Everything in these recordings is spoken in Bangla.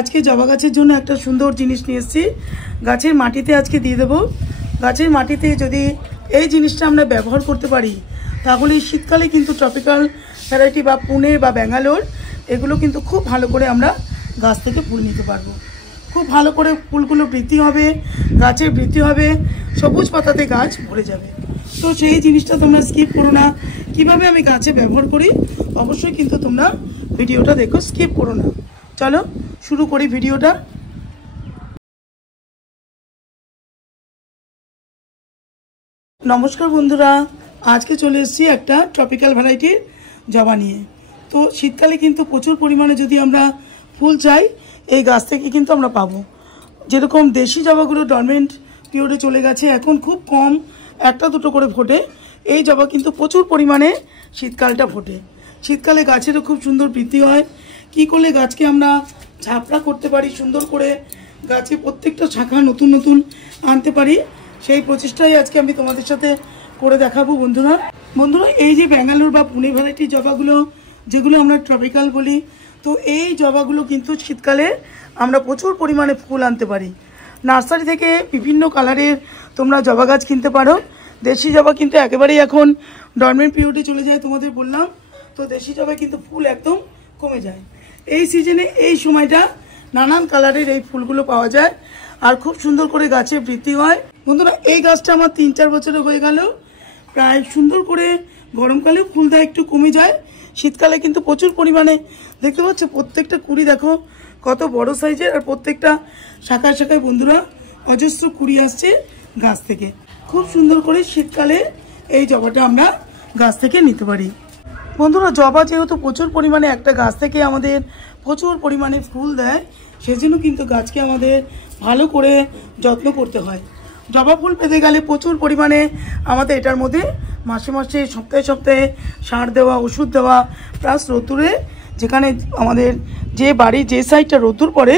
আজকে জবা গাছের জন্য একটা সুন্দর জিনিস নিয়ে এসেছি। গাছের মাটিতে আজকে দিয়ে দেবো। গাছের মাটিতে যদি এই জিনিসটা আমরা ব্যবহার করতে পারি তাহলে শীতকালে কিন্তু ট্রপিক্যাল ভ্যারাইটি বা পুনে বা ব্যাঙ্গালোর এগুলো কিন্তু খুব ভালো করে আমরা গাছ থেকে ফুল নিতে পারবো। খুব ভালো করে ফুলগুলো বৃদ্ধি হবে, গাছের বৃদ্ধি হবে, সবুজ পাতাতে গাছ ভরে যাবে। তো সেই জিনিসটা তোমরা স্কিপ করো না। কীভাবে আমি গাছে ব্যবহার করি অবশ্যই কিন্তু তোমরা ভিডিওটা দেখো, স্কিপ করো না। চলো শুরু করি ভিডিওটা। নমস্কার বন্ধুরা, আজকে চলে এসেছি একটা ট্রপিক্যাল ভ্যারাইটির জবা নিয়ে। তো শীতকালে কিন্তু প্রচুর পরিমাণে যদি আমরা ফুল চাই এই গাছ থেকে কিন্তু আমরা পাবো। যেরকম দেশি জবাগুলো ডরমেন্ট পিরিয়ডে চলে গেছে, এখন খুব কম একটা দুটো করে ফোটে। এই জবা কিন্তু প্রচুর পরিমাণে শীতকালটা ফোটে। শীতকালে গাছেরও খুব সুন্দর বৃদ্ধি হয়। কি করলে গাছকে আমরা ঝাপড়া করতে পারি, সুন্দর করে গাছে প্রত্যেকটা শাখা নতুন নতুন আনতে পারি, সেই প্রচেষ্টাই আজকে আমি তোমাদের সাথে করে দেখাবো। বন্ধুরা এই যে ব্যাঙ্গালোর বা পুনে ভ্যারাইটির জবাগুলো যেগুলো আমরা ট্রপিক্যাল বলি, তো এই জবাগুলো কিন্তু শীতকালে আমরা প্রচুর পরিমাণে ফুল আনতে পারি। নার্সারি থেকে বিভিন্ন কালারের তোমরা জবা গাছ কিনতে পারো। দেশি জবা কিন্তু একেবারেই এখন ডরমেন্ট পিরিয়ডে চলে যায়, তোমাদের বললাম। তো দেশি জবা কিন্তু ফুল একদম কমে যায়। এই সিজনে এই সময়টা নানান কালারের এই ফুলগুলো পাওয়া যায় আর খুব সুন্দর করে গাছে বৃদ্ধি হয়। বন্ধুরা এই গাছটা আমার 3-4 বছরে হয়ে গেল, প্রায় সুন্দর করে গরমকালে ফুল দেয়, একটু কমে যায়। শীতকালে কিন্তু প্রচুর পরিমাণে দেখতে পাচ্ছ, প্রত্যেকটা কুড়ি দেখো কত বড় সাইজের, আর প্রত্যেকটা শাখায় শাখায় বন্ধুরা অজস্র কুড়ি আসছে গাছ থেকে। খুব সুন্দর করে শীতকালে এই জবাটা আমরা গাছ থেকে নিতে পারি। বন্ধুরা জবা যেহেতু প্রচুর পরিমাণে একটা গাছ থেকে আমাদের প্রচুর পরিমাণে ফুল দেয়, সেজন্য কিন্তু গাছকে আমাদের ভালো করে যত্ন করতে হয়। জবা ফুল পেতে গেলে প্রচুর পরিমাণে আমাদের এটার মধ্যে মাসে মাসে সপ্তাহে সপ্তাহে সার দেওয়া, ওষুধ দেওয়া, প্লাস রোদ্দুরে যেখানে আমাদের যে বাড়ির যে সাইডটা রোদ্দুর পড়ে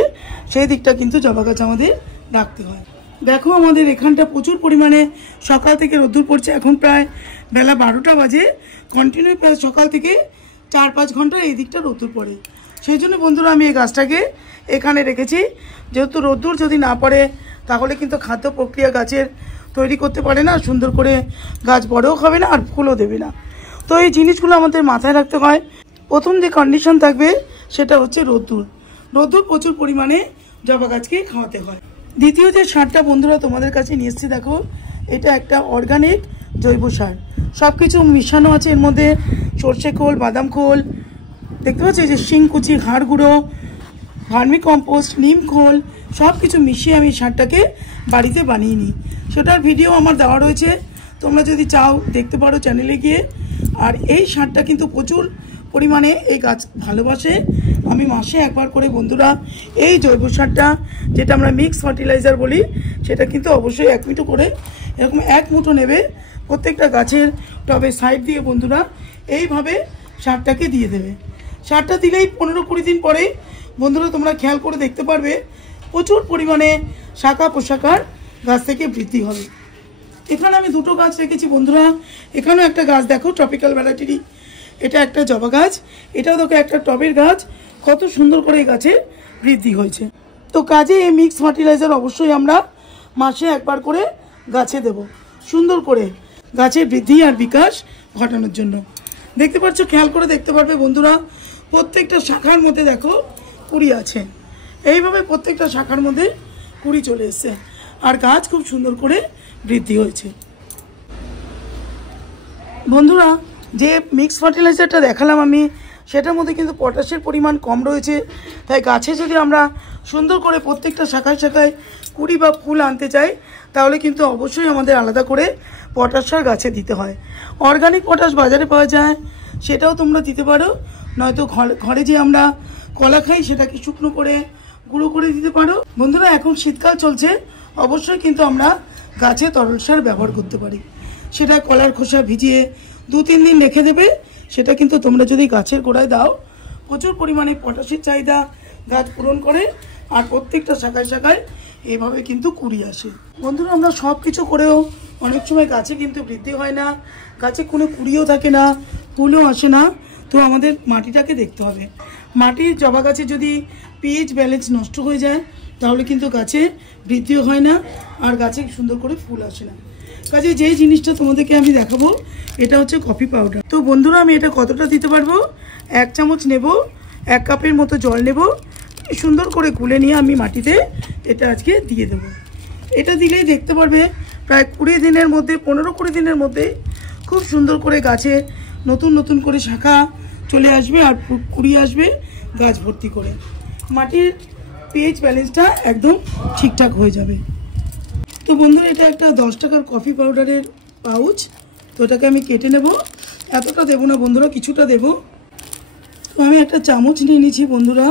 সেই দিকটা কিন্তু জবা গাছ আমাদের রাখতে হয়। দেখো আমাদের এখানটা প্রচুর পরিমাণে সকাল থেকে রোদ্দুর পড়ছে, এখন প্রায় বেলা 12টা বাজে। কন্টিনিউ প্রায় সকাল থেকে 4-5 ঘন্টা এই দিকটা রোদ্দুর পড়ে। সেই জন্য বন্ধুরা আমি এই গাছটাকে এখানে রেখেছি। যেহেতু রোদ্দুর যদি না পড়ে তাহলে কিন্তু খাদ্য প্রক্রিয়া গাছের তৈরি করতে পারে না, সুন্দর করে গাছ বড়ও হবে না আর ফুলও দেবে না। তো এই জিনিসগুলো আমাদের মাথায় রাখতে হয়। প্রথম যে কন্ডিশন থাকবে সেটা হচ্ছে রোদ্দুর প্রচুর পরিমাণে জবা গাছকে খাওয়াতে হয়। দ্বিতীয় যে সারটা বন্ধুরা তোমাদের কাছে নিয়ে এসেছি, দেখো এটা একটা অর্গানিক জৈব সার। সব কিছু মিশানো আছে এর মধ্যে, সর্ষে খোল, বাদাম খোল, দেখতে পাচ্ছি যে শিংকুচি, হাড় গুঁড়ো, ভার্মি কম্পোস্ট, নিম খোল, সব কিছু মিশিয়ে আমি সারটাকে বাড়িতে বানিয়ে নিই। সেটার ভিডিও আমার দেওয়া রয়েছে, তোমরা যদি চাও দেখতে পারো চ্যানেলে গিয়ে। আর এই সারটা কিন্তু প্রচুর পরিমাণে এই গাছ ভালোবাসে। আমি মাসে একবার করে বন্ধুরা এই জৈব সারটা, যেটা আমরা মিক্স ফার্টিলাইজার বলি, সেটা কিন্তু অবশ্যই 1 মুঠো করে এরকম 1 মুঠো নেবে। প্রত্যেকটা গাছের টবে সাইড দিয়ে বন্ধুরা এইভাবে সারটাকে দিয়ে দেবে। সারটা দিলেই 15-20 দিন পরে বন্ধুরা তোমরা খেয়াল করে দেখতে পারবে প্রচুর পরিমাণে শাখা পোশাকার গাছ থেকে বৃদ্ধি হবে। এখানে আমি 2টো গাছ রেখেছি বন্ধুরা। এখানেও একটা গাছ দেখো ট্রপিক্যাল ভ্যারাইটিরই, এটা একটা জবা গাছ, এটাও দেখো একটা টবের গাছ, কত সুন্দর করে এই গাছে বৃদ্ধি হয়েছে। তো কাজে এই মিক্স ফার্টিলাইজার অবশ্যই আমরা মাসে একবার করে গাছে দেব, সুন্দর করে গাছের বৃদ্ধি আর বিকাশ ঘটানোর জন্য। দেখতে পাচ্ছ, খেয়াল করে দেখতে পারবে বন্ধুরা প্রত্যেকটা শাখার মধ্যে দেখো কুড়ি আছে। এইভাবে প্রত্যেকটা শাখার মধ্যে কুড়ি চলে এসছে আর গাছ খুব সুন্দর করে বৃদ্ধি হয়েছে। বন্ধুরা যে মিক্স ফার্টিলাইজারটা দেখালাম আমি, সেটার মধ্যে কিন্তু পটাশের পরিমাণ কম রয়েছে। তাই গাছে যদি আমরা সুন্দর করে প্রত্যেকটা শাখায় শাখায় কুড়ি বা ফুল আনতে চাই তাহলে কিন্তু অবশ্যই আমাদের আলাদা করে পটাশ সার গাছে দিতে হয়। অর্গানিক পটাশ বাজারে পাওয়া যায়, সেটাও তোমরা দিতে পারো। নয়তো ঘরে যে আমরা কলা খাই সেটাকে শুকনো করে গুঁড়ো করে দিতে পারো। বন্ধুরা এখন শীতকাল চলছে, অবশ্যই কিন্তু আমরা গাছে তরল সার ব্যবহার করতে পারি। সেটা কলার খোসা ভিজিয়ে 2-3 দিন রেখে দেবে। সেটা কিন্তু তোমরা যদি গাছের গোড়ায় দাও প্রচুর পরিমাণে পটাশের চাহিদা গাছ পূরণ করে আর প্রত্যেকটা শাখায় শাখায় এইভাবে কিন্তু কুড়ি আসে। বন্ধুরা আমরা সব কিছু করেও অনেক সময় গাছে কিন্তু বৃদ্ধি হয় না, গাছে কোনো কুড়িও থাকে না, ফুলও আসে না। তো আমাদের মাটিটাকে দেখতে হবে। মাটির জবা গাছে যদি পিএইচ ব্যালেন্স নষ্ট হয়ে যায় তাহলে কিন্তু গাছে বৃদ্ধিও হয় না আর গাছে সুন্দর করে ফুল আসে না। কাজে যেই জিনিসটা তোমাদেরকে আমি দেখাবো এটা হচ্ছে কফি পাউডার। তো বন্ধুরা আমি এটা কতটা দিতে পারবো, 1 চামচ নেব, 1 কাপের মতো জল নেব, সুন্দর করে গুলে নিয়ে আমি মাটিতে এটা আজকে দিয়ে দেবো। এটা দিলেই দেখতে পারবে প্রায় 20 দিনের মধ্যে 15-20 দিনের মধ্যে খুব সুন্দর করে গাছে নতুন নতুন করে শাখা চলে আসবে আর কুড়ি আসবে গাছ ভর্তি করে। মাটির পিএইচ ব্যালেন্সটা একদম ঠিকঠাক হয়ে যাবে। তো বন্ধুরা এটা একটা 10 টাকার কফি পাউডারের পাউচ। তো এটাকে আমি কেটে নেব, এতটা দেবো না বন্ধুরা, কিছুটা দেব। তো আমি একটা চামচ নিয়ে নিয়েছি বন্ধুরা,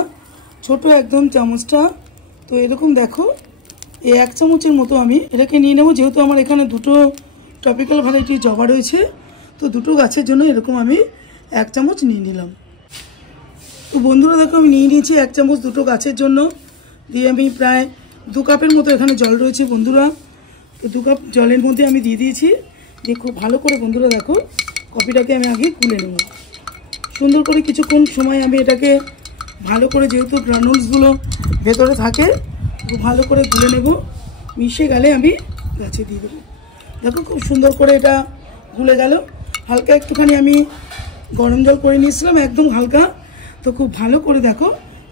ছোট একদম চামচটা। তো এরকম দেখো এই 1 চামচের মতো আমি এটাকে নিয়ে নেব। যেহেতু আমার এখানে দুটো টপিক্যাল ভ্যারাইটির জবা রয়েছে তো দুটো গাছের জন্য এরকম আমি 1 চামচ নিয়ে নিলাম। তো বন্ধুরা দেখো আমি নিয়ে নিয়েছি 1 চামচ দুটো গাছের জন্য, দিয়ে আমি প্রায় 2 কাপের মতো এখানে জল রয়েছে বন্ধুরা। তো 2 কাপ জলের মধ্যে আমি দিয়ে দিয়েছি, দিয়ে খুব ভালো করে বন্ধুরা দেখো কফিটাকে আমি আগে গুলে নেব সুন্দর করে। কিছুক্ষণ সময় আমি এটাকে ভালো করে, যেহেতু গ্রানুলসগুলো ভেতরে থাকে, খুব ভালো করে গুলে নেব। মিশে গেলে আমি গাছে দিয়ে দেবো। দেখো খুব সুন্দর করে এটা গুলে গেল। হালকা একটুখানি আমি গরম জল করে নিয়েছিলাম একদম হালকা, তো খুব ভালো করে দেখো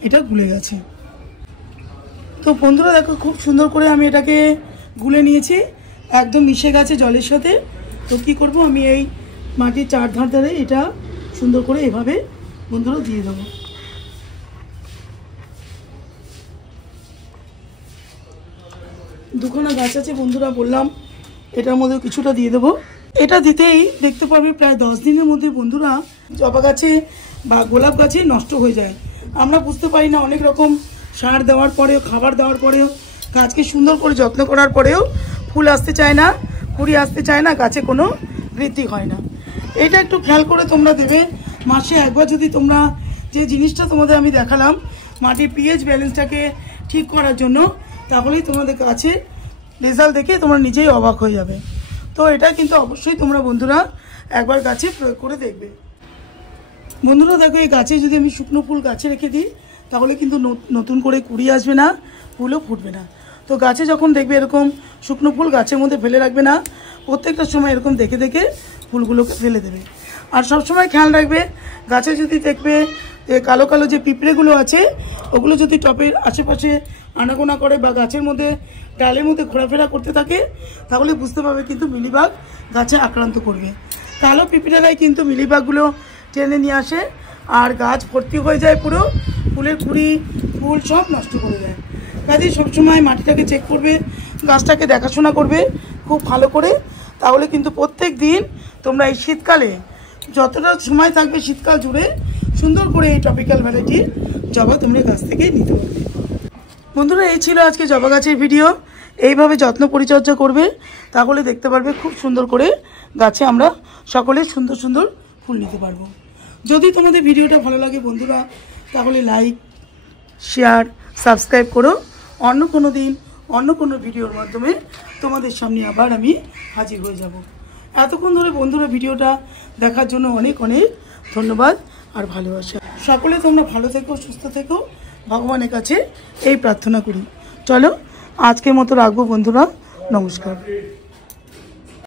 এটা গুলে গেছে। তো বন্ধুরা দেখো খুব সুন্দর করে আমি এটাকে গুলে নিয়েছি, একদম মিশে গেছে জলের সাথে। তো কী করব, আমি এই মাটির 4 ধার ধারে এটা সুন্দর করে এভাবে বন্ধুরা দিয়ে দেবো। দুখানা গাছ আছে বন্ধুরা, বললাম এটার মধ্যে কিছুটা দিয়ে দেবো। এটা দিতেই দেখতে পারবে প্রায় 10 দিনের মধ্যে বন্ধুরা জবা গাছে বা গোলাপ গাছে নষ্ট হয়ে যায়। আমরা বুঝতে পারি না, অনেক রকম সার দেওয়ার পরেও, খাবার দেওয়ার পরেও, গাছকে সুন্দর করে যত্ন করার পরেও ফুল আসতে চায় না, কুড়ি আসতে চায় না, গাছে কোনো বৃদ্ধি হয় না। এটা একটু খেয়াল করে তোমরা দেবে। মাসে একবার যদি তোমরা যে জিনিসটা তোমাদের আমি দেখালাম মাটির পিএইচ ব্যালেন্সটাকে ঠিক করার জন্য, তাহলেই তোমাদের গাছে রেজাল্ট দেখে তোমরা নিজেই অবাক হয়ে যাবে। তো এটা কিন্তু অবশ্যই তোমরা বন্ধুরা একবার গাছে প্রয়োগ করে দেখবে। বন্ধুরা দেখো এই গাছে যদি আমি শুকনো ফুল গাছে রেখে দিই তাহলে কিন্তু নতুন করে কুড়ি আসবে না, ফুলও ফুটবে না। তো গাছে যখন দেখবে এরকম শুকনো ফুল গাছের মধ্যে ফেলে রাখবে না, প্রত্যেকটা সময় এরকম দেখে দেখে ফুলগুলোকে ফেলে দেবে। আর সবসময় খেয়াল রাখবে গাছে যদি দেখবে যে কালো কালো যে পিঁপড়েগুলো আছে ওগুলো যদি টপের আশেপাশে আনাগোনা করে বা গাছের মধ্যে ডালের মধ্যে ঘোরাফেরা করতে থাকে তাহলে বুঝতে পারবে কিন্তু মিলিবাগ গাছে আক্রান্ত করবে। কালো পিঁপড়েরাই কিন্তু মিলিবাগগুলো টেনে নিয়ে আসে আর গাছ ভর্তি হয়ে যায়, পুরো ফুলের কুড়ি ফুল সব নষ্ট করে দেয়। কাজেই সবসময় মাটিটাকে চেক করবে, গাছটাকে দেখাশোনা করবে খুব ভালো করে, তাহলে কিন্তু প্রত্যেক দিন তোমরা এই শীতকালে যতটা সময় থাকবে শীতকাল জুড়ে সুন্দর করে এই টপিক্যাল ভ্যারাইটির জবা তোমরা গাছ থেকে নিতে পারবে। বন্ধুরা এই ছিল আজকে জবা গাছের ভিডিও। এইভাবে যত্ন পরিচর্যা করবে তাহলে দেখতে পারবে খুব সুন্দর করে গাছে আমরা সকলে সুন্দর সুন্দর ফুল নিতে পারবো। যদি তোমাদের ভিডিওটা ভালো লাগে বন্ধুরা তাহলে লাইক, শেয়ার, সাবস্ক্রাইব করো। অন্য কোনো দিন অন্য কোনো ভিডিওর মাধ্যমে তোমাদের সামনে আবার আমি হাজির হয়ে যাব। এতক্ষণ ধরে বন্ধুরা ভিডিওটা দেখার জন্য অনেক অনেক ধন্যবাদ আর ভালোবাসা। সকলে তোমরা ভালো থেকো, সুস্থ থেকো, ভগবানের কাছে এই প্রার্থনা করি। চলো আজকের মতো রাখবো বন্ধুরা, নমস্কার।